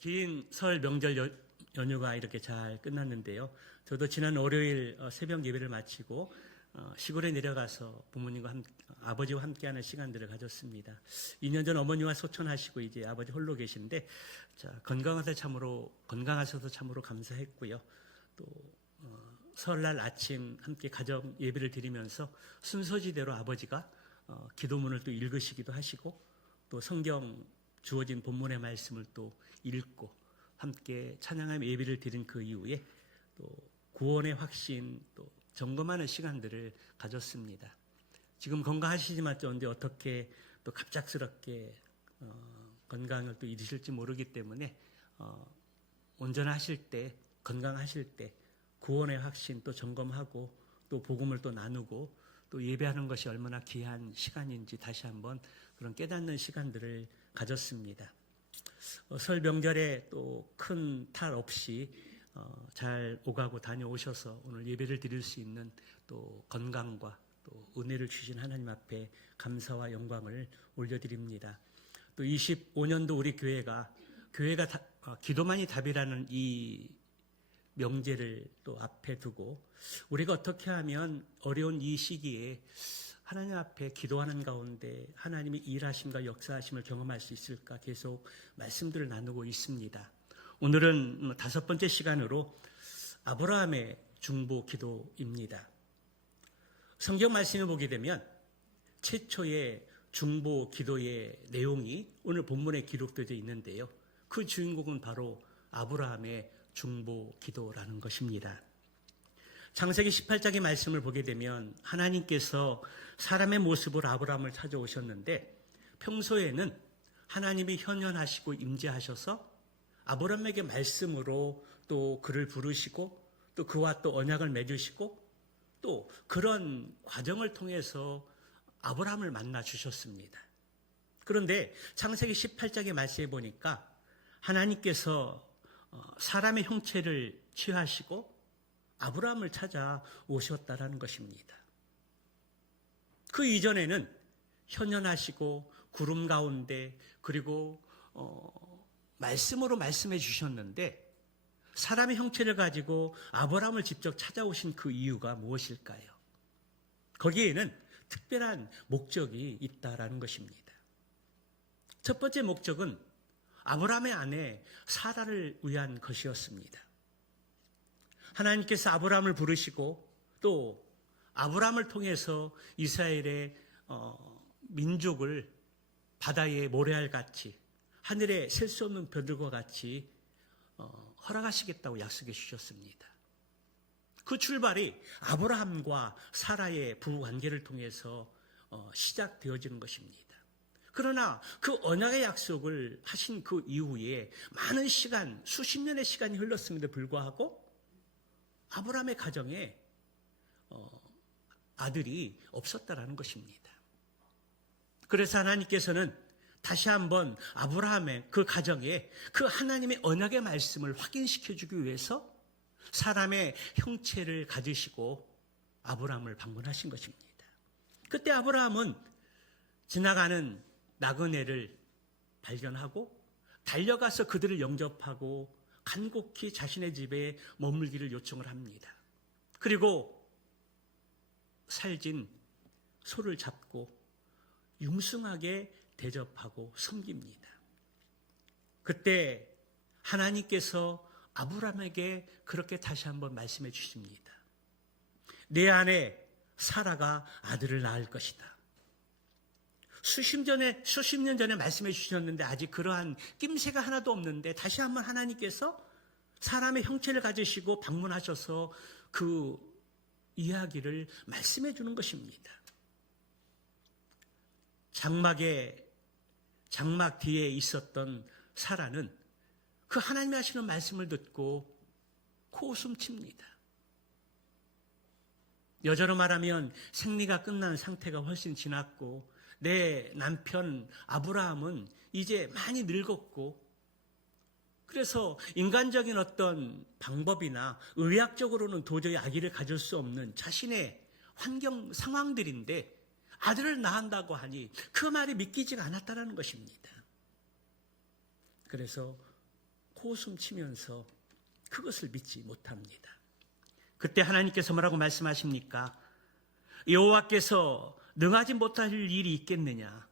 긴 설 명절 연휴가 이렇게 잘 끝났는데요. 저도 지난 월요일 새벽 예배를 마치고 시골에 내려가서 부모님과 아버지와 함께하는 시간들을 가졌습니다. 2년 전 어머니와 소천하시고 이제 아버지 홀로 계신데 건강하셔서 참으로 감사했고요. 또 설날 아침 함께 가정 예배를 드리면서 순서지대로 아버지가 기도문을 또 읽으시기도 하시고 또 성경 주어진 본문의 말씀을 또 읽고 함께 찬양하며 예배를 드린 그 이후에 또 구원의 확신 또 점검하는 시간들을 가졌습니다. 지금 건강하시지만 또 어떻게 또 갑작스럽게 건강을 또 잃으실지 모르기 때문에 온전하실 때 건강하실 때 구원의 확신 또 점검하고 또 복음을 또 나누고 또 예배하는 것이 얼마나 귀한 시간인지 다시 한번 그런 깨닫는 시간들을 가졌습니다. 설 명절에 또 큰 탈 없이 잘 오가고 다녀오셔서 오늘 예배를 드릴 수 있는 또 건강과 또 은혜를 주신 하나님 앞에 감사와 영광을 올려드립니다. 또 25년도 우리 교회가 기도만이 답이라는 이 명제를 또 앞에 두고 우리가 어떻게 하면 어려운 이 시기에 하나님 앞에 기도하는 가운데 하나님의 일하심과 역사하심을 경험할 수 있을까 계속 말씀들을 나누고 있습니다. 오늘은 5번째 시간으로 아브라함의 중보 기도입니다. 성경 말씀을 보게 되면 최초의 중보 기도의 내용이 오늘 본문에 기록되어 있는데요. 그 주인공은 바로 아브라함의 중보 기도라는 것입니다. 창세기 18장의 말씀을 보게 되면 하나님께서 사람의 모습으로 아브라함을 찾아오셨는데 평소에는 하나님이 현현하시고 임재하셔서 아브라함에게 말씀으로 또 그를 부르시고 또 그와 또 언약을 맺으시고 또 그런 과정을 통해서 아브라함을 만나 주셨습니다. 그런데 창세기 18장의 말씀에 보니까 하나님께서 사람의 형체를 취하시고 아브라함을 찾아오셨다라는 것입니다. 그 이전에는 현현하시고 구름 가운데 그리고 말씀으로 말씀해 주셨는데 사람의 형체를 가지고 아브라함을 직접 찾아오신 그 이유가 무엇일까요? 거기에는 특별한 목적이 있다라는 것입니다. 첫 번째 목적은 아브라함의 아내 사라를 위한 것이었습니다. 하나님께서 아브라함을 부르시고 또 아브라함을 통해서 이스라엘의 민족을 바다의 모래알같이 하늘에 셀 수 없는 별들과 같이 허락하시겠다고 약속해 주셨습니다. 그 출발이 아브라함과 사라의 부부관계를 통해서 시작되어지는 것입니다. 그러나 그 언약의 약속을 하신 그 이후에 많은 시간, 수십 년의 시간이 흘렀음에도 불구하고 아브라함의 가정에 아들이 없었다라는 것입니다. 그래서 하나님께서는 다시 한번 아브라함의 그 가정에 그 하나님의 언약의 말씀을 확인시켜주기 위해서 사람의 형체를 가지시고 아브라함을 방문하신 것입니다. 그때 아브라함은 지나가는 나그네를 발견하고 달려가서 그들을 영접하고 간곡히 자신의 집에 머물기를 요청을 합니다. 그리고 살진 소를 잡고 융숭하게 대접하고 섬깁니다. 그때 하나님께서 아브라함에게 그렇게 다시 한번 말씀해 주십니다. 내 아내 사라가 아들을 낳을 것이다. 수십 년 전에 말씀해 주셨는데 아직 그러한 낌새가 하나도 없는데 다시 한번 하나님께서 사람의 형체를 가지시고 방문하셔서 그 이야기를 말씀해 주는 것입니다. 장막 뒤에 있었던 사라는 그 하나님이 하시는 말씀을 듣고 코웃음 칩니다. 여자로 말하면 생리가 끝난 상태가 훨씬 지났고 내 남편 아브라함은 이제 많이 늙었고 그래서 인간적인 어떤 방법이나 의학적으로는 도저히 아기를 가질 수 없는 자신의 환경 상황들인데 아들을 낳는다고 하니 그 말이 믿기지가 않았다는 것입니다. 그래서 코웃음 치면서 그것을 믿지 못합니다. 그때 하나님께서 뭐라고 말씀하십니까? 여호와께서 능하지 못할 일이 있겠느냐?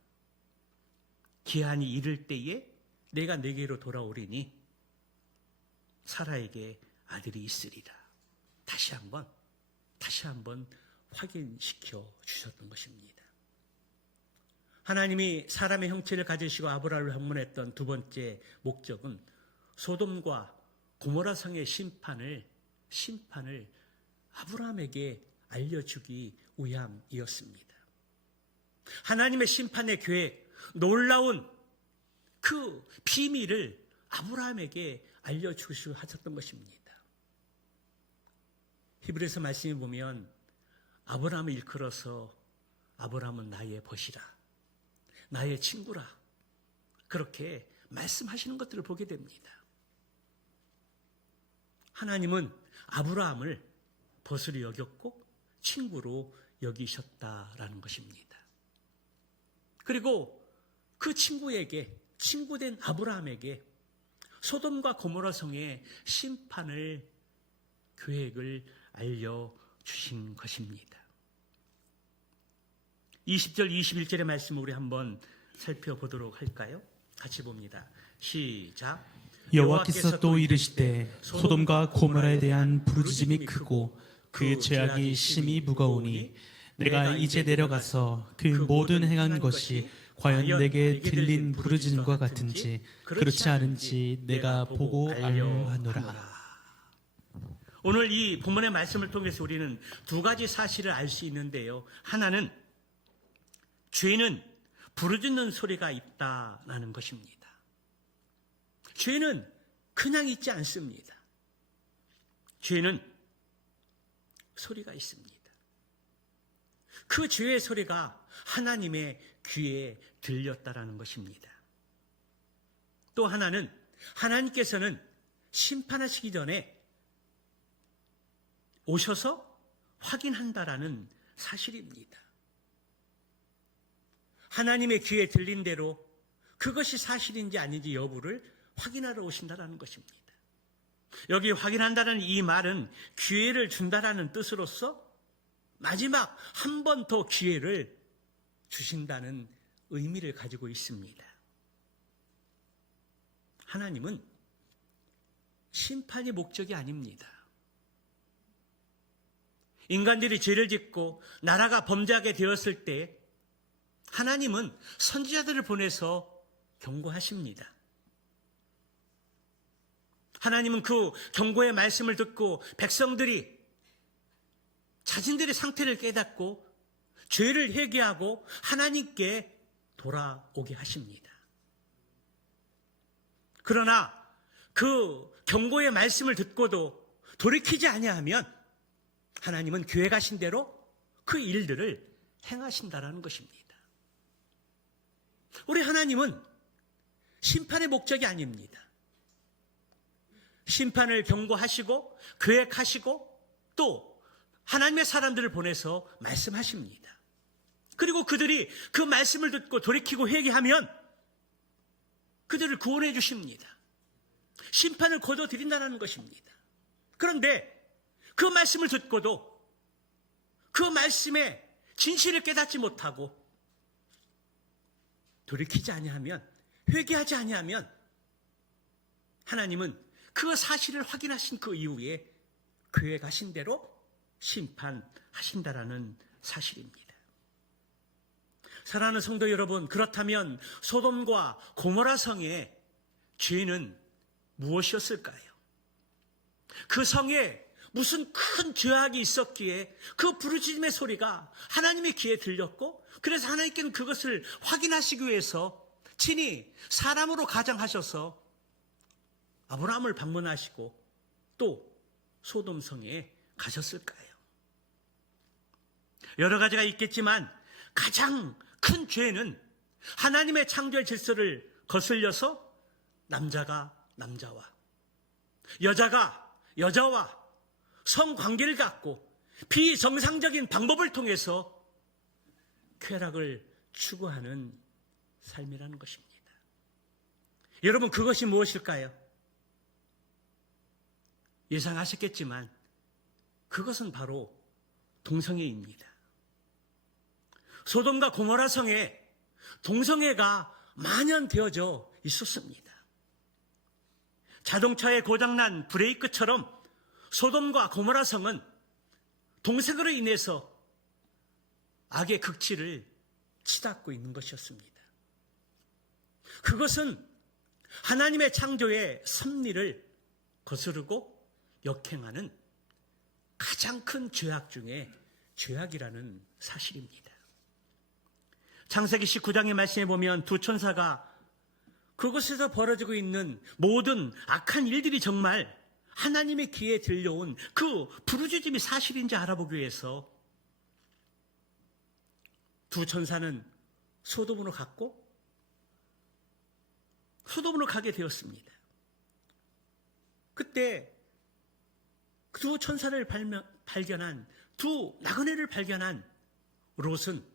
기한이 이를 때에 내가 내게로 돌아오리니 사라에게 아들이 있으리라. 다시 한번 확인시켜 주셨던 것입니다. 하나님이 사람의 형체를 가지시고 아브라함을 방문했던 두 번째 목적은 소돔과 고모라 성의 심판을 아브라함에게 알려주기 위함이었습니다. 하나님의 심판의 계획, 놀라운 그 비밀을 아브라함에게 알려주시고 하셨던 것입니다. 히브리서 말씀에 보면 아브라함을 일컬어서 아브라함은 나의 벗이라, 나의 친구라, 그렇게 말씀하시는 것들을 보게 됩니다. 하나님은 아브라함을 벗으로 여겼고 친구로 여기셨다라는 것입니다. 그리고 그 친구된 아브라함에게 소돔과 고모라 성의 심판을 계획을 알려주신 것입니다. 20절 21절의 말씀을 우리 한번 살펴보도록 할까요? 같이 봅니다. 시작. 여호와께서 또 이르시되 소돔과 고모라에 대한 부르짖음이 크고 그 죄악이 심히 무거우니 내가 이제 내려가서 그 모든 행한 것이 과연 내게 들린 부르짖음과 같은지 그렇지 않은지 내가 보고 알려하노라. 오늘 이 본문의 말씀을 통해서 우리는 두 가지 사실을 알 수 있는데요. 하나는 죄는 부르짖는 소리가 있다라는 것입니다. 죄는 그냥 있지 않습니다. 죄는 소리가 있습니다. 그 죄의 소리가 하나님의 귀에 들렸다라는 것입니다. 또 하나는 하나님께서는 심판하시기 전에 오셔서 확인한다라는 사실입니다. 하나님의 귀에 들린 대로 그것이 사실인지 아닌지 여부를 확인하러 오신다라는 것입니다. 여기 확인한다는 이 말은 기회를 준다라는 뜻으로서 마지막 한 번 더 기회를 주신다는 의미를 가지고 있습니다. 하나님은 심판이 목적이 아닙니다. 인간들이 죄를 짓고 나라가 범죄하게 되었을 때 하나님은 선지자들을 보내서 경고하십니다. 하나님은 그 경고의 말씀을 듣고 백성들이 자신들의 상태를 깨닫고 죄를 회개하고 하나님께 돌아오게 하십니다. 그러나 그 경고의 말씀을 듣고도 돌이키지 아니하면 하나님은 계획하신 대로 그 일들을 행하신다라는 것입니다. 우리 하나님은 심판의 목적이 아닙니다. 심판을 경고하시고 계획하시고 또 하나님의 사람들을 보내서 말씀하십니다. 그리고 그들이 그 말씀을 듣고 돌이키고 회개하면 그들을 구원해 주십니다. 심판을 거둬들인다는 것입니다. 그런데 그 말씀을 듣고도 그 말씀의 진실을 깨닫지 못하고 돌이키지 아니하면, 회개하지 아니하면 하나님은 그 사실을 확인하신 그 이후에 계획하신 대로 심판하신다라는 사실입니다. 사랑하는 성도 여러분, 그렇다면 소돔과 고모라 성의 죄는 무엇이었을까요? 그 성에 무슨 큰 죄악이 있었기에 그 부르짖음의 소리가 하나님의 귀에 들렸고, 그래서 하나님께는 그것을 확인하시기 위해서 친히 사람으로 가장하셔서 아브라함을 방문하시고 또 소돔성에 가셨을까요? 여러 가지가 있겠지만 가장 큰 죄는 하나님의 창조의 질서를 거슬려서 남자가 남자와 여자가 여자와 성관계를 갖고 비정상적인 방법을 통해서 쾌락을 추구하는 삶이라는 것입니다. 여러분, 그것이 무엇일까요? 예상하셨겠지만 그것은 바로 동성애입니다. 소돔과 고모라 성에 동성애가 만연되어져 있었습니다. 자동차에 고장난 브레이크처럼 소돔과 고모라 성은 동성애로 인해서 악의 극치를 치닫고 있는 것이었습니다. 그것은 하나님의 창조의 섭리를 거스르고 역행하는 가장 큰 죄악 중에 죄악이라는 사실입니다. 창세기 19장의 말씀에 보면 두 천사가 그곳에서 벌어지고 있는 모든 악한 일들이 정말 하나님의 귀에 들려온 그 부르짖음이 사실인지 알아보기 위해서 두 천사는 소돔으로 가게 되었습니다. 그때 두 천사를 발견한 두 나그네를 발견한 롯은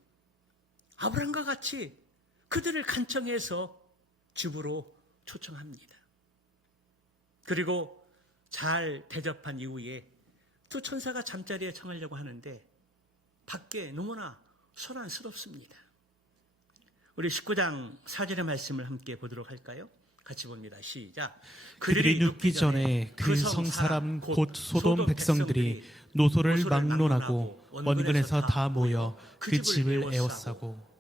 아브람과 같이 그들을 간청해서 집으로 초청합니다. 그리고 잘 대접한 이후에 두 천사가 잠자리에 청하려고 하는데 밖에 너무나 소란스럽습니다. 우리 19장 4절의 말씀을 함께 보도록 할까요? 같이 봅니다. 시작. 그들이 눕기 전에 그 성사람 곧 소돔 백성들이 노소를 막론하고 원근에서 다 모여 그 집을 에워싸고.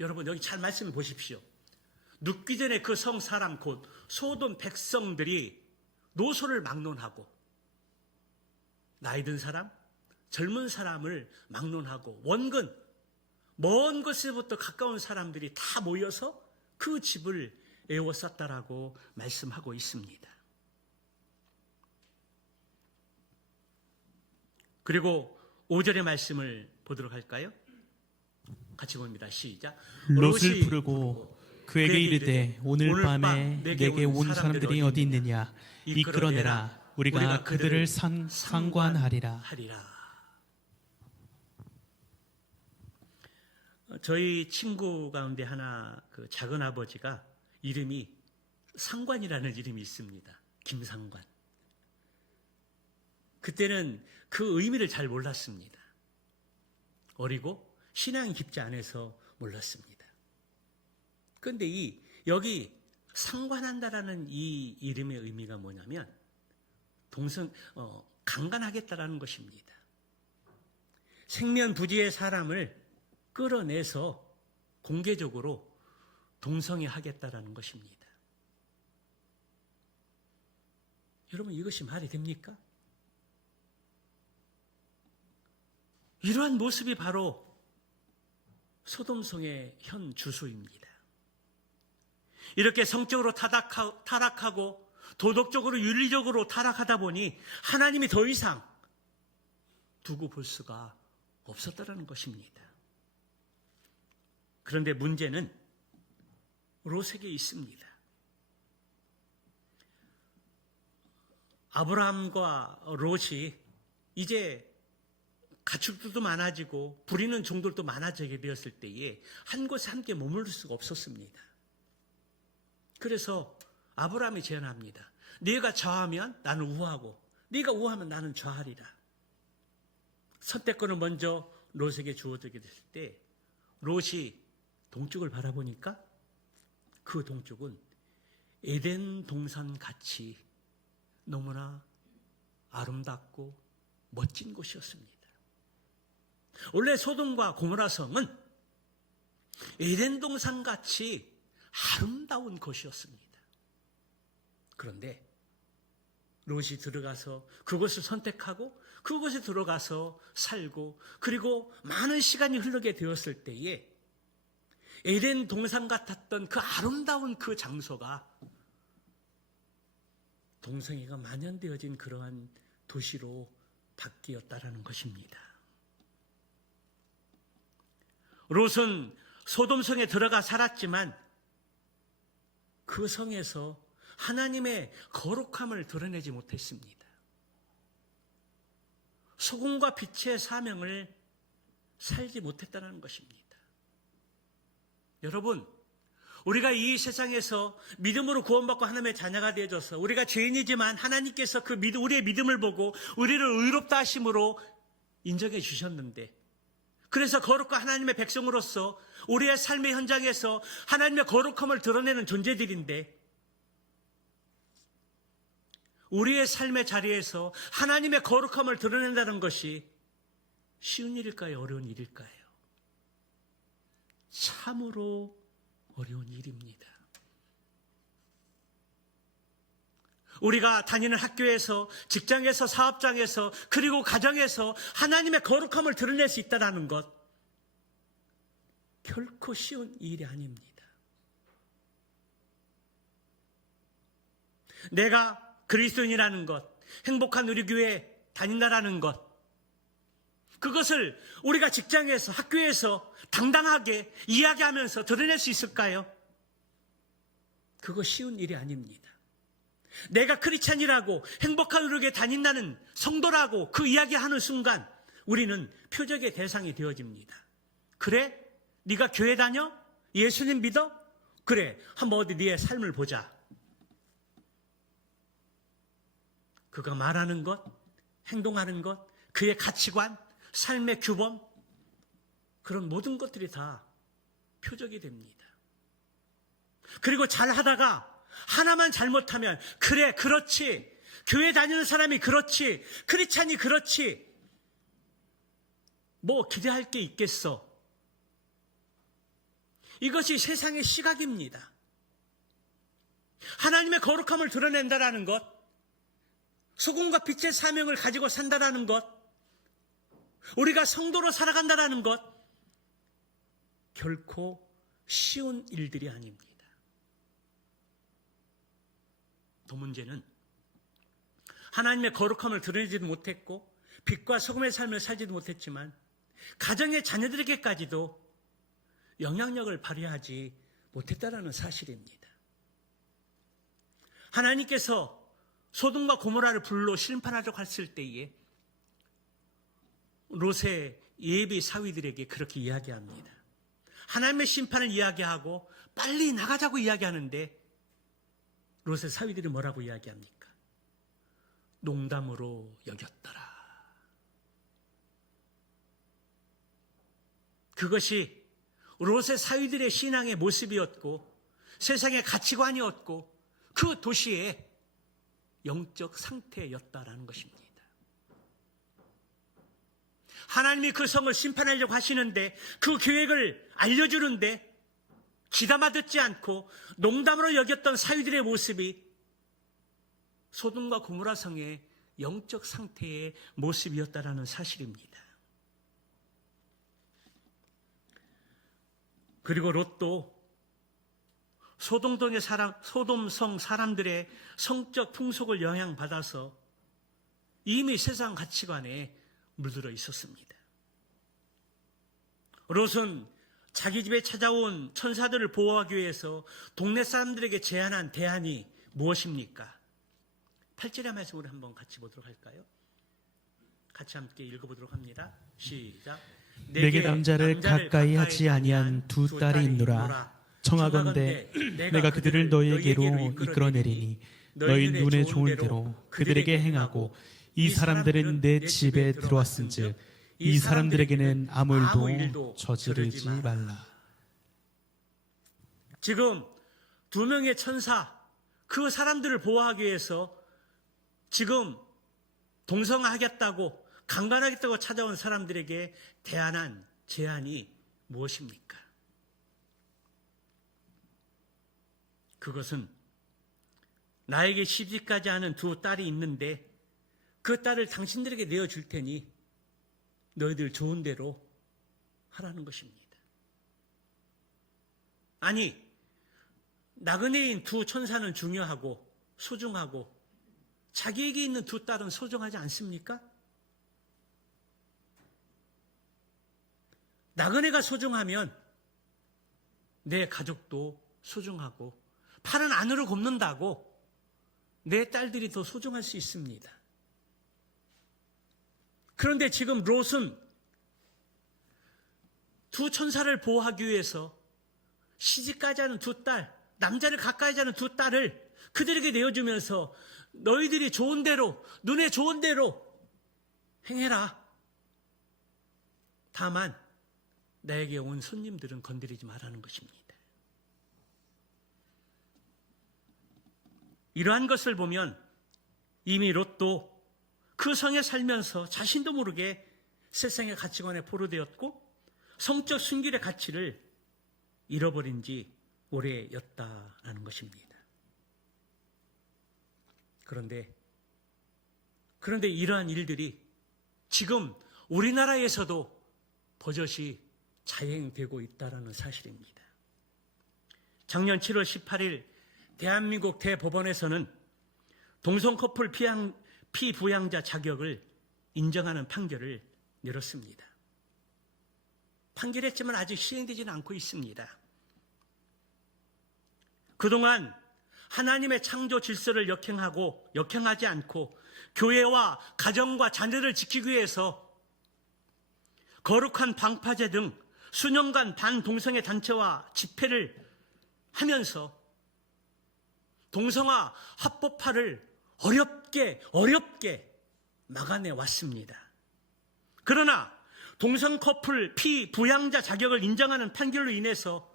여러분 여기 잘 말씀을 보십시오. 눕기 전에 그 성사람 곧 소돔 백성들이 노소를 막론하고 나이 든 사람, 젊은 사람을 막론하고 원근, 먼 곳에부터 가까운 사람들이 다 모여서 그 집을 에워쌌다라고 말씀하고 있습니다. 그리고 5절의 말씀을 보도록 할까요? 같이 봅니다. 시작. 롯을 부르고 그에게 이르되 오늘 밤에 내게 온 사람들이 어디 있느냐 이끌어내라. 우리가 그들을 상관하리라. 저희 친구 가운데 하나 그 작은 아버지가 이름이 상관이라는 이름이 있습니다. 김상관. 그때는 그 의미를 잘 몰랐습니다. 어리고 신앙이 깊지 않아서 몰랐습니다. 그런데 여기 상관한다라는 이 이름의 의미가 뭐냐면 강간하겠다라는 것입니다. 생면부지의 사람을 끌어내서 공개적으로 동성애하겠다라는 것입니다. 여러분 이것이 말이 됩니까? 이러한 모습이 바로 소돔성의 현 주소입니다. 이렇게 성적으로 타락하고 도덕적으로 윤리적으로 타락하다 보니 하나님이 더 이상 두고 볼 수가 없었다는 것입니다. 그런데 문제는 롯에게 있습니다. 아브라함과 롯이 이제 가축들도 많아지고 부리는 종들도 많아지게 되었을 때에 한 곳에 함께 머무를 수가 없었습니다. 그래서 아브라함이 제안합니다. 네가 좌하면 나는 우하고 네가 우하면 나는 좌하리라. 선택권을 먼저 롯에게 주어지게 됐을 때 롯이 동쪽을 바라보니까 그 동쪽은 에덴 동산 같이 너무나 아름답고 멋진 곳이었습니다. 원래 소돔과 고모라 성은 에덴 동산 같이 아름다운 곳이었습니다. 그런데 롯이 들어가서 그곳을 선택하고 그곳에 들어가서 살고 그리고 많은 시간이 흐르게 되었을 때에 에덴 동산 같았던 그 아름다운 그 장소가 동성애가 만연되어진 그러한 도시로 바뀌었다라는 것입니다. 롯은 소돔성에 들어가 살았지만 그 성에서 하나님의 거룩함을 드러내지 못했습니다. 소금과 빛의 사명을 살지 못했다는 것입니다. 여러분, 우리가 이 세상에서 믿음으로 구원받고 하나님의 자녀가 되어져서 우리가 죄인이지만 하나님께서 우리의 믿음을 보고 우리를 의롭다 하심으로 인정해 주셨는데, 그래서 거룩한 하나님의 백성으로서 우리의 삶의 현장에서 하나님의 거룩함을 드러내는 존재들인데, 우리의 삶의 자리에서 하나님의 거룩함을 드러낸다는 것이 쉬운 일일까요? 어려운 일일까요? 참으로 어려운 일입니다. 우리가 다니는 학교에서, 직장에서, 사업장에서, 그리고 가정에서 하나님의 거룩함을 드러낼 수 있다는 것, 결코 쉬운 일이 아닙니다. 내가 그리스도인이라는 것, 행복한 우리 교회에 다닌다라는 것, 그것을 우리가 직장에서, 학교에서 당당하게 이야기하면서 드러낼 수 있을까요? 그거 쉬운 일이 아닙니다. 내가 크리스찬이라고 행복한 우리 교회에 다닌다는 성도라고 그 이야기하는 순간 우리는 표적의 대상이 되어집니다. 그래? 네가 교회 다녀? 예수님 믿어? 그래, 한번 어디 네 삶을 보자. 그가 말하는 것, 행동하는 것, 그의 가치관, 삶의 규범, 그런 모든 것들이 다 표적이 됩니다. 그리고 잘하다가 하나만 잘못하면, 그래, 그렇지, 교회 다니는 사람이 그렇지, 크리스찬이 그렇지, 뭐 기대할 게 있겠어. 이것이 세상의 시각입니다. 하나님의 거룩함을 드러낸다라는 것, 소금과 빛의 사명을 가지고 산다라는 것, 우리가 성도로 살아간다라는 것, 결코 쉬운 일들이 아닙니다. 또 문제는 하나님의 거룩함을 드러내지도 못했고 빛과 소금의 삶을 살지도 못했지만 가정의 자녀들에게까지도 영향력을 발휘하지 못했다라는 사실입니다. 하나님께서 소돔과 고모라를 불로 심판하려고 했을 때에 롯의 예비 사위들에게 그렇게 이야기합니다. 하나님의 심판을 이야기하고 빨리 나가자고 이야기하는데 롯의 사위들이 뭐라고 이야기합니까? 농담으로 여겼더라. 그것이 롯의 사위들의 신앙의 모습이었고 세상의 가치관이었고 그 도시의 영적 상태였다라는 것입니다. 하나님이 그 성을 심판하려고 하시는데 그 계획을 알려주는데 귀담아 듣지 않고 농담으로 여겼던 사위들의 모습이 소돔과 고모라 성의 영적 상태의 모습이었다라는 사실입니다. 그리고 롯도 소돔성 사람들의 성적 풍속을 영향받아서 이미 세상 가치관에 물들어 있었습니다. 롯은 자기 집에 찾아온 천사들을 보호하기 위해서 동네 사람들에게 제안한 대안이 무엇입니까? 8절의 말씀으로 한번 같이 보도록 할까요? 같이 함께 읽어보도록 합니다. 시작. 내게 남자를 가까이 하지 아니한 두 딸이 있노라. 청하건대 내가 그들을 너희에게로 이끌어내리니 너희 눈에 좋은 대로 그들에게 행하고 이 사람들은 내 집에 들어왔은즉 이 사람들에게는 아무 일도 저지르지 말라. 지금 두 명의 천사, 그 사람들을 보호하기 위해서 지금 동성하겠다고 강간하겠다고 찾아온 사람들에게 대안한 제안이 무엇입니까? 그것은 나에게 시집가지 않은 두 딸이 있는데 그 딸을 당신들에게 내어줄 테니 너희들 좋은 대로 하라는 것입니다. 아니, 나그네인 두 천사는 중요하고 소중하고 자기에게 있는 두 딸은 소중하지 않습니까? 나그네가 소중하면 내 가족도 소중하고 팔은 안으로 굽는다고 내 딸들이 더 소중할 수 있습니다. 그런데 지금 롯은 두 천사를 보호하기 위해서 시집가지 않은 두 딸, 남자를 가까이 하지 않은 두 딸을 그들에게 내어주면서 너희들이 좋은 대로, 눈에 좋은 대로 행해라. 다만 나에게 온 손님들은 건드리지 말라는 것입니다. 이러한 것을 보면 이미 롯도 그 성에 살면서 자신도 모르게 세상의 가치관에 포로되었고 성적 순결의 가치를 잃어버린 지 오래였다라는 것입니다. 그런데 이러한 일들이 지금 우리나라에서도 버젓이 자행되고 있다는 사실입니다. 작년 7월 18일 대한민국 대법원에서는 동성 커플 피부양자 자격을 인정하는 판결을 내렸습니다. 판결했지만 아직 시행되지는 않고 있습니다. 그동안 하나님의 창조 질서를 역행하지 않고 교회와 가정과 자녀를 지키기 위해서 거룩한 방파제 등 수년간 반동성애 단체와 집회를 하면서 동성화 합법화를 어렵게 막아내 왔습니다. 그러나 동성 커플 피부양자 자격을 인정하는 판결로 인해서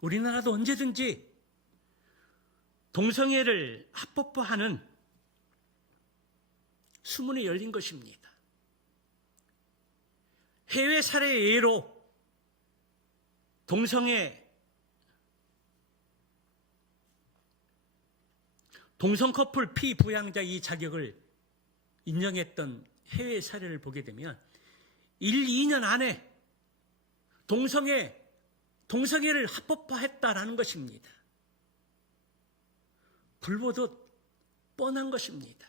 우리나라도 언제든지 동성애를 합법화하는 수문이 열린 것입니다. 해외 사례의 예로 동성 커플 피부양자 이 자격을 인정했던 해외 사례를 보게 되면 1, 2년 안에 동성애를 합법화했다라는 것입니다. 불보듯 뻔한 것입니다.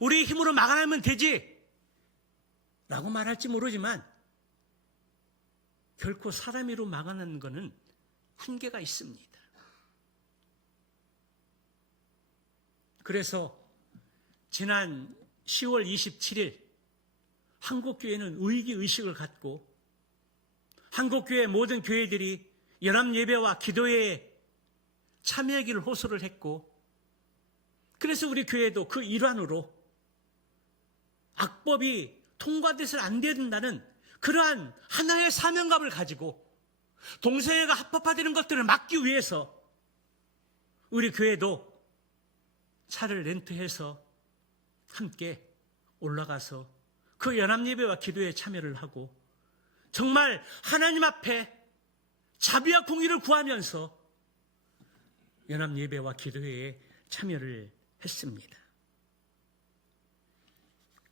우리 힘으로 막아내면 되지 라고 말할지 모르지만 결코 사람 이로 막아내는 것은 한계가 있습니다. 그래서 지난 10월 27일 한국교회는 의기의식을 갖고 한국교회 모든 교회들이 연합예배와 기도회에 참여하기를 호소를 했고 그래서 우리 교회도 그 일환으로 악법이 통과돼서는 안 된다는 그러한 하나의 사명감을 가지고 동성애가 합법화되는 것들을 막기 위해서 우리 교회도 차를 렌트해서 함께 올라가서 그 연합예배와 기도에 참여를 하고 정말 하나님 앞에 자비와 공의를 구하면서 연합예배와 기도회에 참여를 했습니다.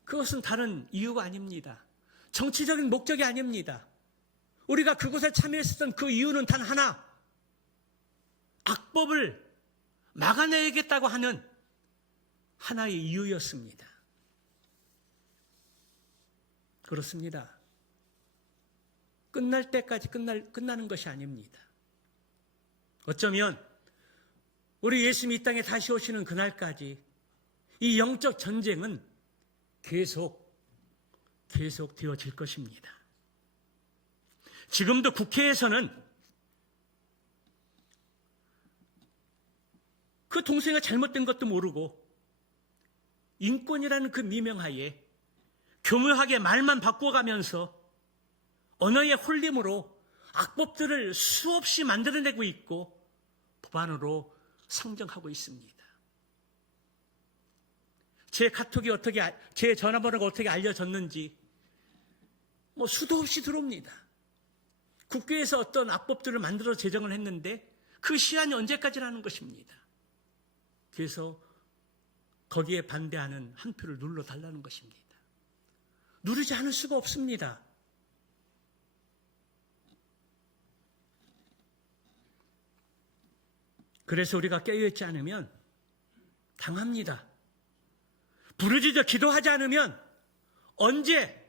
그것은 다른 이유가 아닙니다. 정치적인 목적이 아닙니다. 우리가 그곳에 참여했었던 그 이유는 단 하나, 악법을 막아내야겠다고 하는 하나의 이유였습니다. 그렇습니다. 끝날 때까지 끝나는 것이 아닙니다. 어쩌면 우리 예수님이 이 땅에 다시 오시는 그날까지 이 영적 전쟁은 계속 되어질 것입니다. 지금도 국회에서는 그 동성애가 잘못된 것도 모르고 인권이라는 그 미명하에 교묘하게 말만 바꿔가면서 언어의 홀림으로 악법들을 수없이 만들어내고 있고 법안으로 상정하고 있습니다. 제 전화번호가 어떻게 알려졌는지 수도 없이 들어옵니다. 국회에서 어떤 악법들을 만들어 제정을 했는데 그 시한이 언제까지라는 것입니다. 그래서 거기에 반대하는 한 표를 눌러달라는 것입니다. 누르지 않을 수가 없습니다. 그래서 우리가 깨어있지 않으면 당합니다. 부르짖어 기도하지 않으면 언제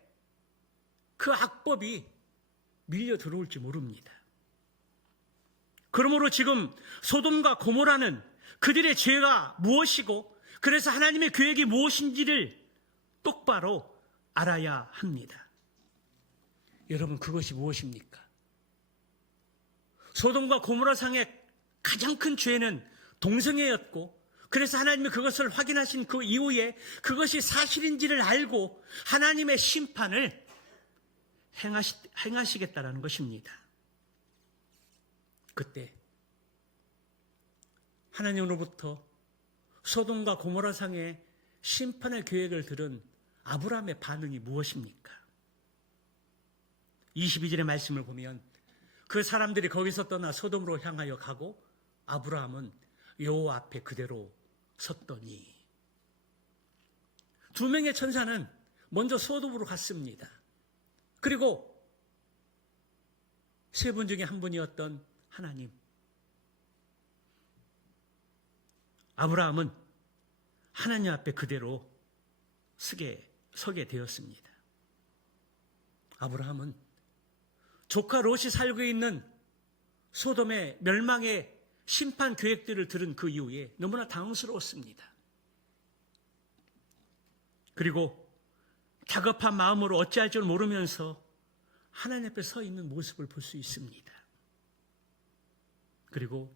그 악법이 밀려 들어올지 모릅니다. 그러므로 지금 소돔과 고모라는 그들의 죄가 무엇이고 그래서 하나님의 계획이 무엇인지를 똑바로 알아야 합니다. 여러분, 그것이 무엇입니까? 소돔과 고모라 상의 가장 큰 죄는 동성애였고, 그래서 하나님이 그것을 확인하신 그 이후에 그것이 사실인지를 알고 하나님의 심판을 행하시겠다라는 것입니다. 그때 하나님으로부터 소돔과 고모라 상의 심판의 계획을 들은 아브라함의 반응이 무엇입니까? 22절의 말씀을 보면 그 사람들이 거기서 떠나 소돔으로 향하여 가고 아브라함은 여호와 앞에 그대로 섰더니, 두 명의 천사는 먼저 소돔으로 갔습니다. 그리고 세 분 중에 한 분이었던 하나님, 아브라함은 하나님 앞에 그대로 서게 되었습니다. 아브라함은 조카 롯이 살고 있는 소돔의 멸망의 심판 계획들을 들은 그 이후에 너무나 당황스러웠습니다. 그리고 다급한 마음으로 어찌할 줄 모르면서 하나님 앞에 서 있는 모습을 볼 수 있습니다. 그리고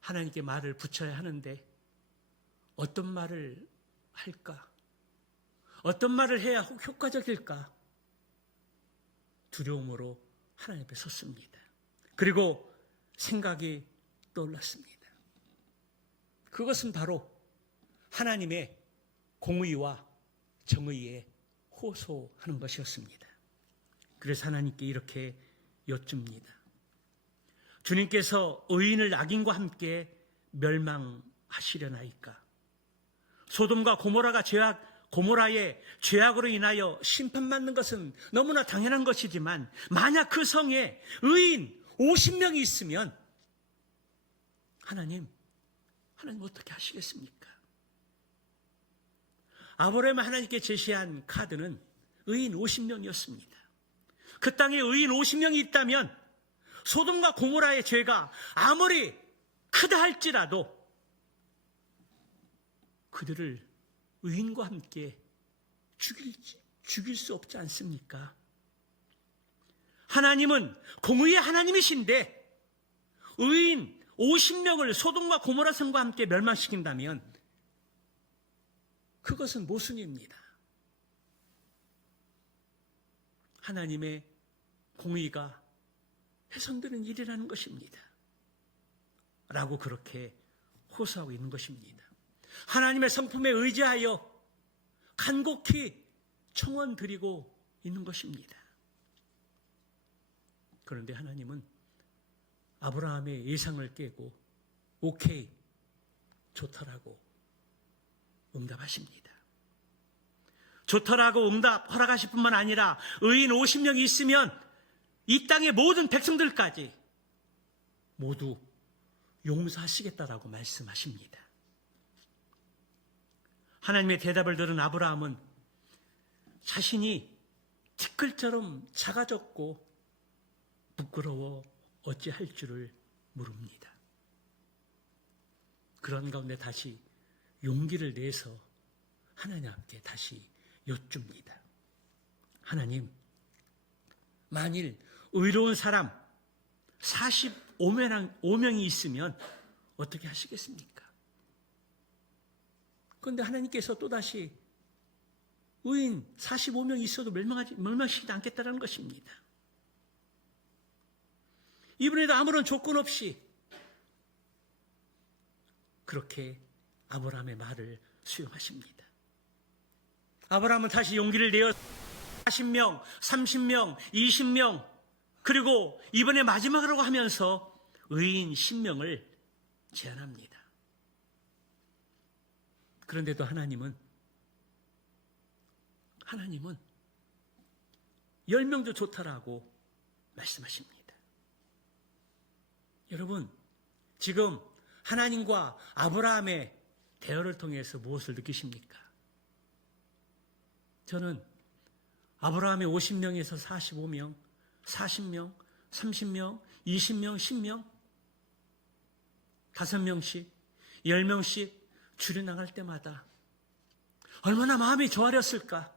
하나님께 말을 붙여야 하는데 어떤 말을 할까? 어떤 말을 해야 효과적일까? 두려움으로 하나님 앞에 섰습니다. 그리고 생각이 떠올랐습니다. 그것은 바로 하나님의 공의와 정의에 호소하는 것이었습니다. 그래서 하나님께 이렇게 여쭙니다. 주님께서 의인을 악인과 함께 멸망하시려나이까? 소돔과 고모라의 죄악으로 인하여 심판받는 것은 너무나 당연한 것이지만, 만약 그 성에 의인 50명이 있으면 하나님 어떻게 하시겠습니까? 아브라함이 하나님께 제시한 카드는 의인 50명이었습니다. 그 땅에 의인 50명이 있다면 소돔과 고모라의 죄가 아무리 크다 할지라도 그들을 의인과 함께 죽일 수 없지 않습니까? 하나님은 공의의 하나님이신데 의인 50명을 소돔과 고모라 성과 함께 멸망시킨다면 그것은 모순입니다. 하나님의 공의가 훼손되는 일이라는 것입니다. 라고 그렇게 호소하고 있는 것입니다. 하나님의 성품에 의지하여 간곡히 청원드리고 있는 것입니다. 그런데 하나님은 아브라함의 예상을 깨고 오케이, 좋더라고 응답하십니다. 좋더라고 허락하실 뿐만 아니라 의인 50명이 있으면 이 땅의 모든 백성들까지 모두 용서하시겠다라고 말씀하십니다. 하나님의 대답을 들은 아브라함은 자신이 티끌처럼 작아졌고 부끄러워 어찌할 줄을 모릅니다. 그런 가운데 다시 용기를 내서 하나님 앞에 다시 여쭙니다. 하나님, 만일 의로운 사람 45명이 있으면 어떻게 하시겠습니까? 그런데 하나님께서 또다시 의인 45명이 있어도 멸망시키지 않겠다는 것입니다. 이번에도 아무런 조건 없이 그렇게 아브라함의 말을 수용하십니다. 아브라함은 다시 용기를 내어 40명, 30명, 20명, 그리고 이번에 마지막으로 하면서 의인 10명을 제안합니다. 그런데도 하나님은 10명도 좋다라고 말씀하십니다. 여러분, 지금 하나님과 아브라함의 대화를 통해서 무엇을 느끼십니까? 저는 아브라함의 50명에서 45명, 40명, 30명, 20명, 10명, 5명씩, 10명씩 줄여나갈 때마다 얼마나 마음이 조아렸을까?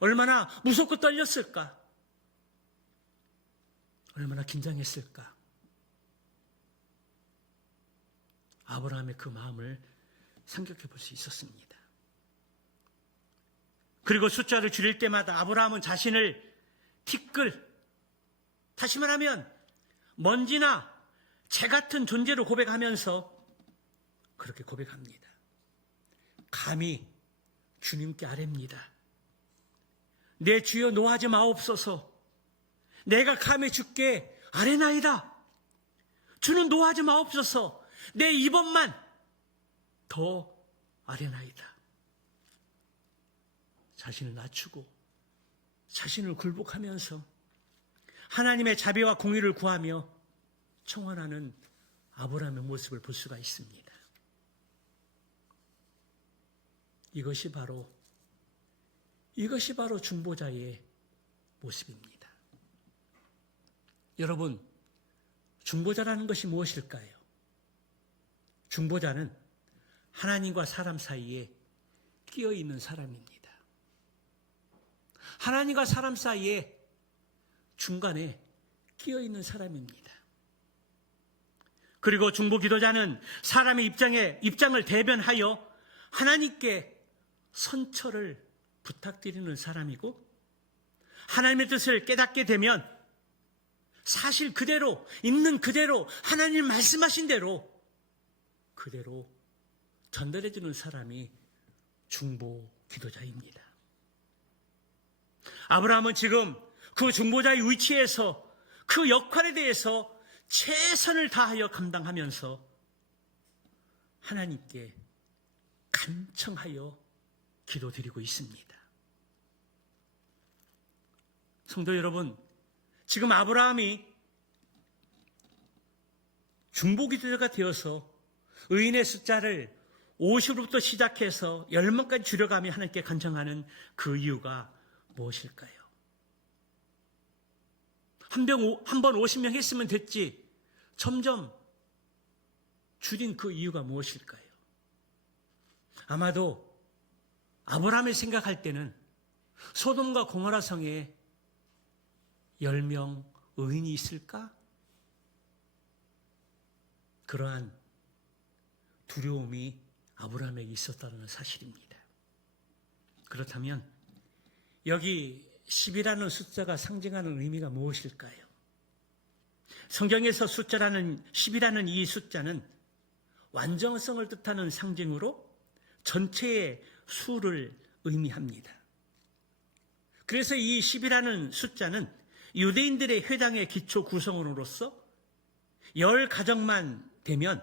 얼마나 무섭고 떨렸을까? 얼마나 긴장했을까? 아브라함의 그 마음을 생각해 볼 수 있었습니다. 그리고 숫자를 줄일 때마다 아브라함은 자신을 티끌, 다시 말하면 먼지나 재 같은 존재로 고백하면서 그렇게 고백합니다. 감히 주님께 아뢰입니다. 내 주여 노하지 마옵소서. 내가 감히 주께 아뢰나이다. 주는 노하지 마옵소서. 내 이번만 더 아뢰나이다. 자신을 낮추고 자신을 굴복하면서 하나님의 자비와 공의를 구하며 청원하는 아브라함의 모습을 볼 수가 있습니다. 이것이 바로 중보자의 모습입니다. 여러분, 중보자라는 것이 무엇일까요? 중보자는 하나님과 사람 사이에 끼어 있는 사람입니다. 하나님과 사람 사이에 중간에 끼어 있는 사람입니다. 그리고 중보 기도자는 사람의 입장을 대변하여 하나님께 선처를 부탁드리는 사람이고, 하나님의 뜻을 깨닫게 되면 사실 그대로, 있는 그대로 하나님 말씀하신 대로 그대로 전달해 주는 사람이 중보 기도자입니다. 아브라함은 지금 그 중보자의 위치에서 그 역할에 대해서 최선을 다하여 감당하면서 하나님께 간청하여 기도드리고 있습니다. 성도 여러분, 지금 아브라함이 중보기도자가 되어서 의인의 숫자를 50으로부터 시작해서 10만까지 줄여가며 하나님께 간청하는 그 이유가 무엇일까요? 한 번 50명 했으면 됐지 점점 줄인 그 이유가 무엇일까요? 아마도 아브라함이 생각할 때는 소돔과 고모라 성에 10명 의인이 있을까? 그러한 두려움이 아브라함에게 있었다는 사실입니다. 그렇다면 여기 10이라는 숫자가 상징하는 의미가 무엇일까요? 성경에서 10이라는 이 숫자는 완전성을 뜻하는 상징으로 전체의 수를 의미합니다. 그래서 이 10이라는 숫자는 유대인들의 회당의 기초 구성원으로서 10가정만 되면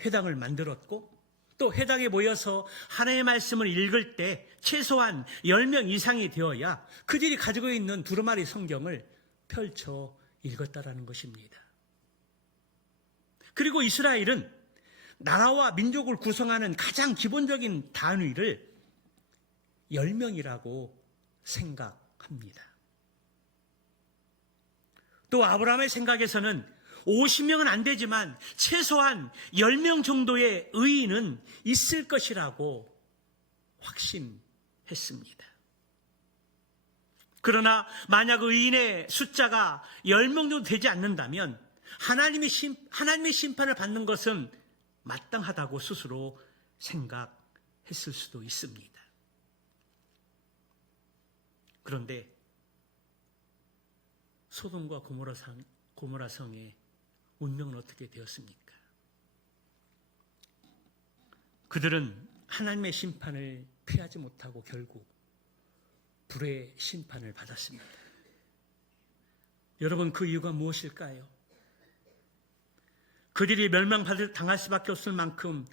회당을 만들었고, 또 회당에 모여서 하나님의 말씀을 읽을 때 최소한 10명 이상이 되어야 그들이 가지고 있는 두루마리 성경을 펼쳐 읽었다라는 것입니다. 그리고 이스라엘은 나라와 민족을 구성하는 가장 기본적인 단위를 10명이라고 생각합니다. 또 아브라함의 생각에서는 50명은 안 되지만 최소한 10명 정도의 의인은 있을 것이라고 확신했습니다. 그러나 만약 의인의 숫자가 10명 정도 되지 않는다면 하나님의 심판을 받는 것은 마땅하다고 스스로 생각했을 수도 있습니다. 그런데 소돔과 고모라 성의 운명은 어떻게 되었습니까? 그들은 하나님의 심판을 피하지 못하고 결국 불의 심판을 받았습니다. 여러분, 그 이유가 무엇일까요? 그들이 멸망당할 수밖에 없을 만큼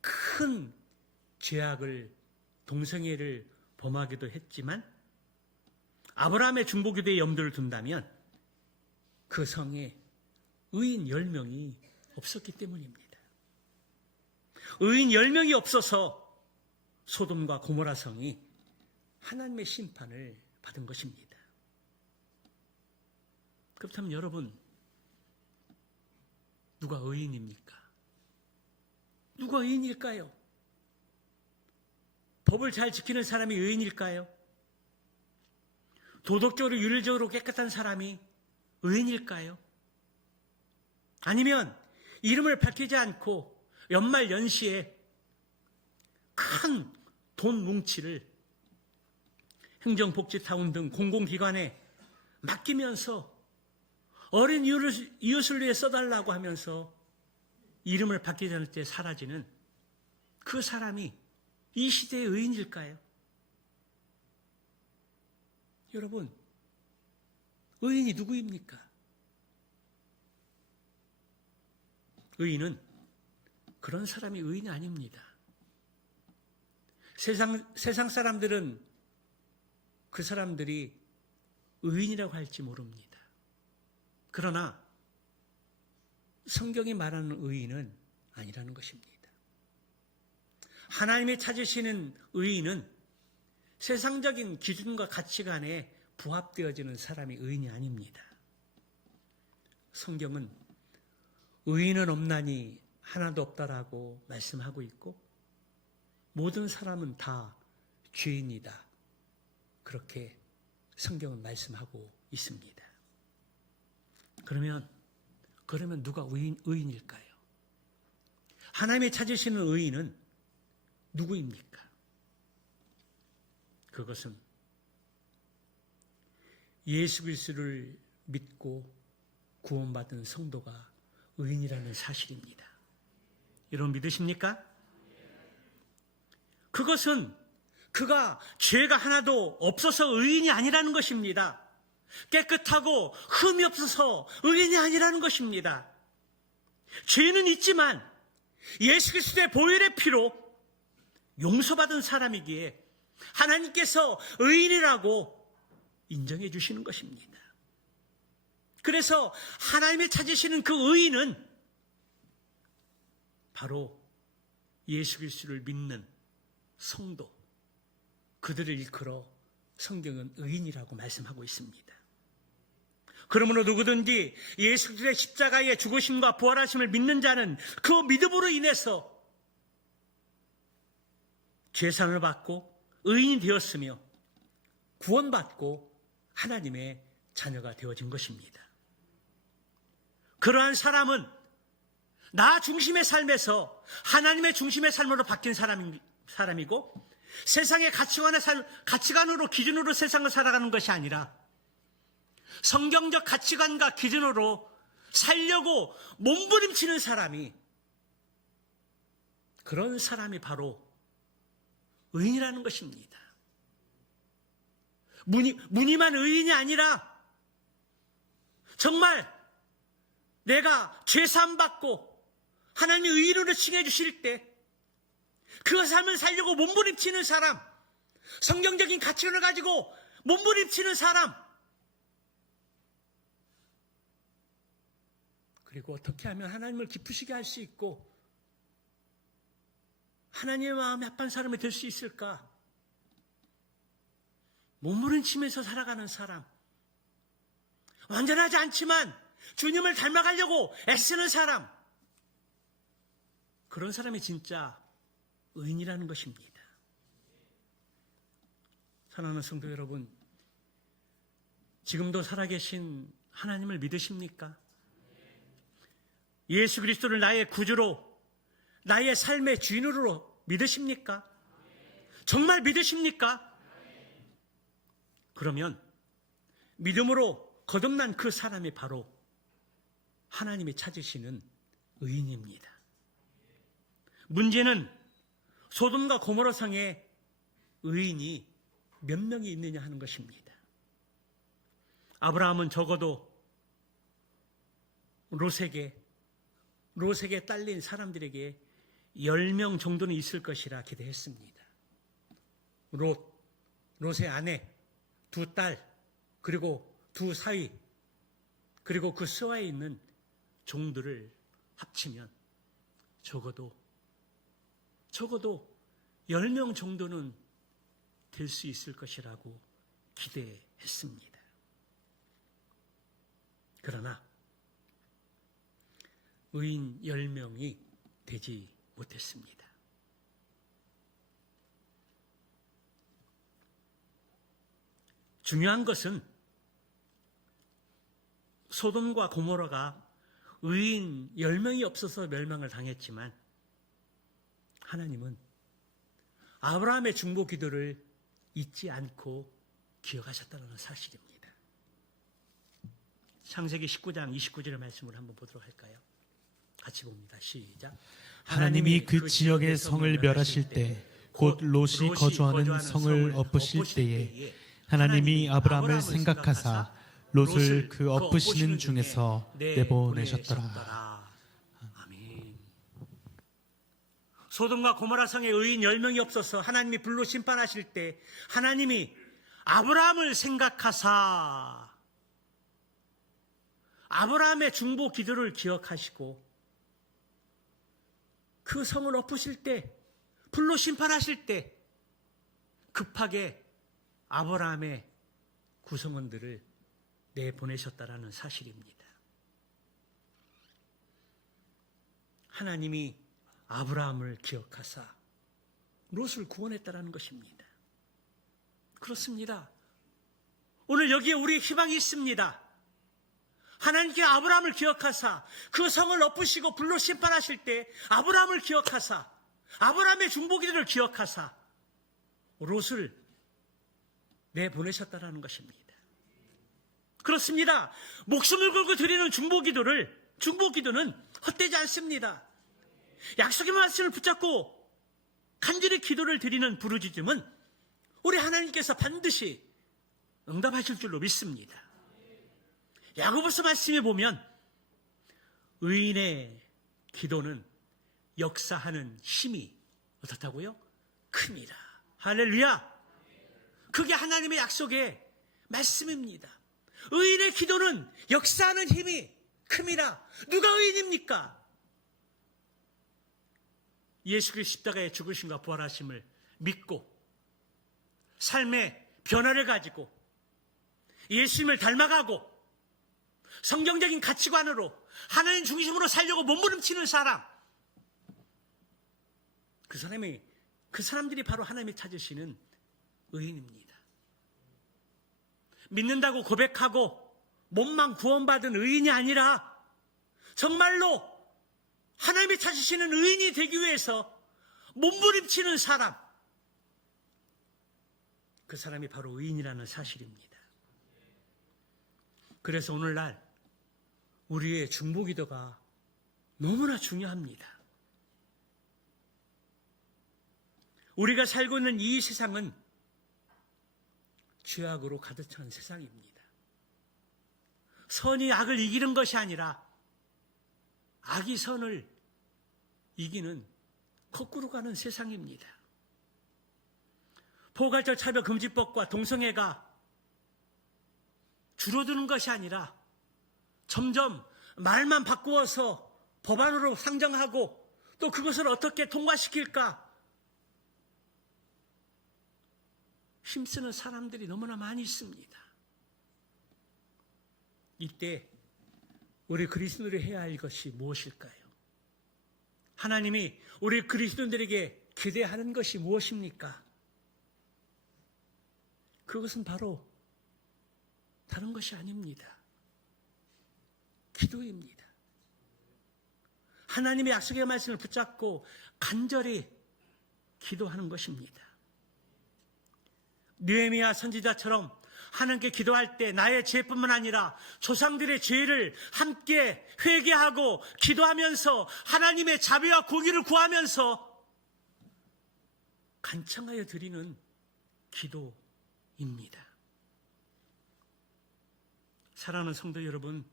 큰 죄악을, 동성애를 범하기도 했지만 아브라함의 중보기도의 염두를 둔다면 그 성에 의인 10명이 없었기 때문입니다. 의인 10명이 없어서 소돔과 고모라 성이 하나님의 심판을 받은 것입니다. 그렇다면 여러분, 누가 의인입니까? 누가 의인일까요? 법을 잘 지키는 사람이 의인일까요? 도덕적으로 윤리적으로 깨끗한 사람이 의인일까요? 아니면 이름을 밝히지 않고 연말 연시에 큰 돈 뭉치를 행정복지타운 등 공공기관에 맡기면서 어린 이웃을 위해 써달라고 하면서 이름을 밝히지 않을 때 사라지는 그 사람이 이 시대의 의인일까요? 여러분, 의인이 누구입니까? 의인은 그런 사람이 의인이 아닙니다. 세상 사람들은 그 사람들이 의인이라고 할지 모릅니다. 그러나 성경이 말하는 의인은 아니라는 것입니다. 하나님이 찾으시는 의인은 세상적인 기준과 가치관에 부합되어지는 사람이 의인이 아닙니다. 성경은 의인은 없나니 하나도 없다라고 말씀하고 있고 모든 사람은 다 죄인이다. 그렇게 성경은 말씀하고 있습니다. 그러면 누가 의인일까요? 하나님이 찾으시는 의인은 누구입니까? 그것은 예수 그리스도를 믿고 구원받은 성도가 의인이라는 사실입니다. 여러분 믿으십니까? 그것은 그가 죄가 하나도 없어서 의인이 아니라는 것입니다. 깨끗하고 흠이 없어서 의인이 아니라는 것입니다. 죄는 있지만 예수 그리스도의 보혈의 피로 용서받은 사람이기에 하나님께서 의인이라고 인정해 주시는 것입니다. 그래서 하나님이 찾으시는 그 의인은 바로 예수 그리스도를 믿는 성도, 그들을 일컬어 성경은 의인이라고 말씀하고 있습니다. 그러므로 누구든지 예수 그리스도의 십자가의 죽으심과 부활하심을 믿는 자는 그 믿음으로 인해서 죄상을 받고 의인이 되었으며 구원받고 하나님의 자녀가 되어진 것입니다. 그러한 사람은 나 중심의 삶에서 하나님의 중심의 삶으로 바뀐 사람이고 세상의 가치관으로 기준으로 세상을 살아가는 것이 아니라 성경적 가치관과 기준으로 살려고 몸부림치는 사람이, 그런 사람이 바로 의인이라는 것입니다. 무늬만 의인이 아니라 정말 내가 죄사함 받고 하나님이 의인으로 칭해 주실 때 그 삶을 살려고 몸부림치는 사람, 성경적인 가치관을 가지고 몸부림치는 사람, 그리고 어떻게 하면 하나님을 기쁘시게 할 수 있고 하나님의 마음에 합한 사람이 될 수 있을까? 몸부림치면서 살아가는 사람, 완전하지 않지만 주님을 닮아가려고 애쓰는 사람, 그런 사람이 진짜 의인이라는 것입니다. 사랑하는 성도 여러분, 지금도 살아계신 하나님을 믿으십니까? 예수 그리스도를 나의 구주로, 나의 삶의 주인으로 믿으십니까? 정말 믿으십니까? 그러면 믿음으로 거듭난 그 사람이 바로 하나님이 찾으시는 의인입니다. 문제는 소돔과 고모라 성에 의인이 몇 명이 있느냐 하는 것입니다. 아브라함은 적어도 롯에게 딸린 사람들에게 10명 정도는 있을 것이라 기대했습니다. 롯의 아내, 2딸, 그리고 2 사위, 그리고 그 스와에 있는 종들을 합치면 적어도 10명 정도는 될 수 있을 것이라고 기대했습니다. 그러나 의인 10명이 되지 못했습니다. 중요한 것은 소돔과 고모라가 의인 10명이 없어서 멸망을 당했지만 하나님은 아브라함의 중보 기도를 잊지 않고 기억하셨다는 사실입니다. 창세기 19장 29절의 말씀을 한번 보도록 할까요? 같이 봅니다. 시작. 하나님이 그 지역의 성을 멸하실 때 곧 롯이 거주하는 성을 엎으실 때에 하나님이 아브라함을 생각하사 롯을 그 엎으시는 중에서 내보내셨더라. 아멘. 소돔과 고모라 성에 의인 10명이 없어서 하나님이 불로 심판하실 때 하나님이 아브라함을 생각하사 아브라함의 중보 기도를 기억하시고 그 성을 엎으실 때, 불로 심판하실 때 급하게 아브라함의 구성원들을 내보내셨다라는 사실입니다. 하나님이 아브라함을 기억하사 롯을 구원했다라는 것입니다. 그렇습니다. 오늘 여기에 우리의 희망이 있습니다. 하나님께 아브라함을 기억하사 그 성을 엎으시고 불로 심판하실 때 아브라함을 기억하사 아브라함의 중보기도를 기억하사 롯을 내보내셨다라는 것입니다. 그렇습니다. 목숨을 걸고 드리는 중보기도는 헛되지 않습니다. 약속의 말씀을 붙잡고 간절히 기도를 드리는 부르짖음은 우리 하나님께서 반드시 응답하실 줄로 믿습니다. 야고보서 말씀에 보면 의인의 기도는 역사하는 힘이 어떻다고요? 큽니다. 할렐루야. 그게 하나님의 약속의 말씀입니다. 의인의 기도는 역사하는 힘이 큽니다. 누가 의인입니까? 예수 그리스도 십자가의 죽으심과 부활하심을 믿고 삶의 변화를 가지고 예수님을 닮아가고 성경적인 가치관으로 하나님 중심으로 살려고 몸부림치는 사람, 그 사람들이 바로 하나님이 찾으시는 의인입니다. 믿는다고 고백하고 몸만 구원받은 의인이 아니라 정말로 하나님이 찾으시는 의인이 되기 위해서 몸부림치는 사람, 그 사람이 바로 의인이라는 사실입니다. 그래서 오늘날 우리의 중보기도가 너무나 중요합니다. 우리가 살고 있는 이 세상은 죄악으로 가득 찬 세상입니다. 선이 악을 이기는 것이 아니라 악이 선을 이기는 거꾸로 가는 세상입니다. 포괄적 차별금지법과 동성애가 줄어드는 것이 아니라 점점 말만 바꾸어서 법안으로 상정하고 또 그것을 어떻게 통과시킬까 힘쓰는 사람들이 너무나 많이 있습니다. 이때 우리 그리스도인들이 해야 할 것이 무엇일까요? 하나님이 우리 그리스도인들에게 기대하는 것이 무엇입니까? 그것은 바로 다른 것이 아닙니다. 기도입니다. 하나님의 약속의 말씀을 붙잡고 간절히 기도하는 것입니다. 느헤미야 선지자처럼 하나님께 기도할 때 나의 죄뿐만 아니라 조상들의 죄를 함께 회개하고 기도하면서 하나님의 자비와 공의를 구하면서 간청하여 드리는 기도입니다. 사랑하는 성도 여러분,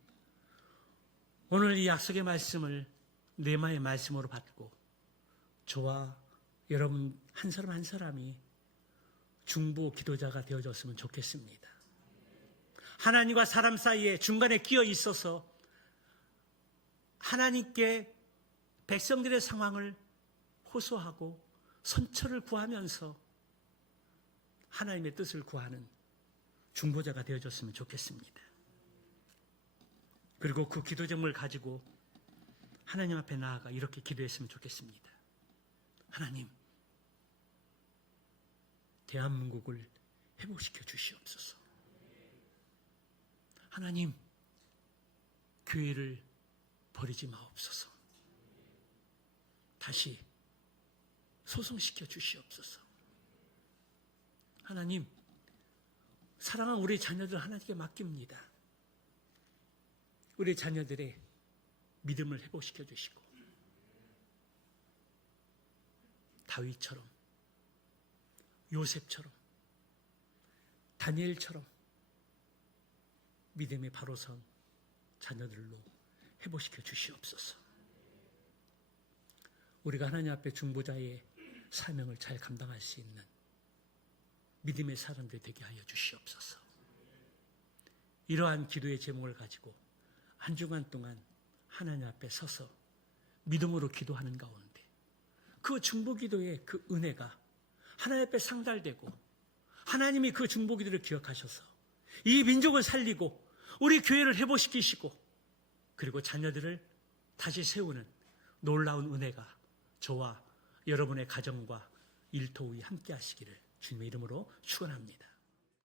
오늘 이 약속의 말씀을 뇌마의 말씀으로 받고 저와 여러분 한 사람 한 사람이 중보 기도자가 되어졌으면 좋겠습니다. 하나님과 사람 사이에 중간에 끼어 있어서 하나님께 백성들의 상황을 호소하고 선처를 구하면서 하나님의 뜻을 구하는 중보자가 되어졌으면 좋겠습니다. 그리고 그 기도 제목을 가지고 하나님 앞에 나아가 이렇게 기도했으면 좋겠습니다. 하나님, 대한민국을 회복시켜 주시옵소서. 하나님, 교회를 버리지 마옵소서. 다시 소송시켜 주시옵소서. 하나님, 사랑하는 우리 자녀들 하나님께 맡깁니다. 우리 자녀들의 믿음을 회복시켜 주시고 다윗처럼, 요셉처럼, 다니엘처럼 믿음의 바로 선 자녀들로 회복시켜 주시옵소서. 우리가 하나님 앞에 중보자의 사명을 잘 감당할 수 있는 믿음의 사람들 되게 하여 주시옵소서. 이러한 기도의 제목을 가지고 한 주간 동안 하나님 앞에 서서 믿음으로 기도하는 가운데 그 중보기도의 그 은혜가 하나님 앞에 상달되고 하나님이 그 중보기도를 기억하셔서 이 민족을 살리고 우리 교회를 회복시키시고 그리고 자녀들을 다시 세우는 놀라운 은혜가 저와 여러분의 가정과 일터 위에 함께 하시기를 주님의 이름으로 축원합니다.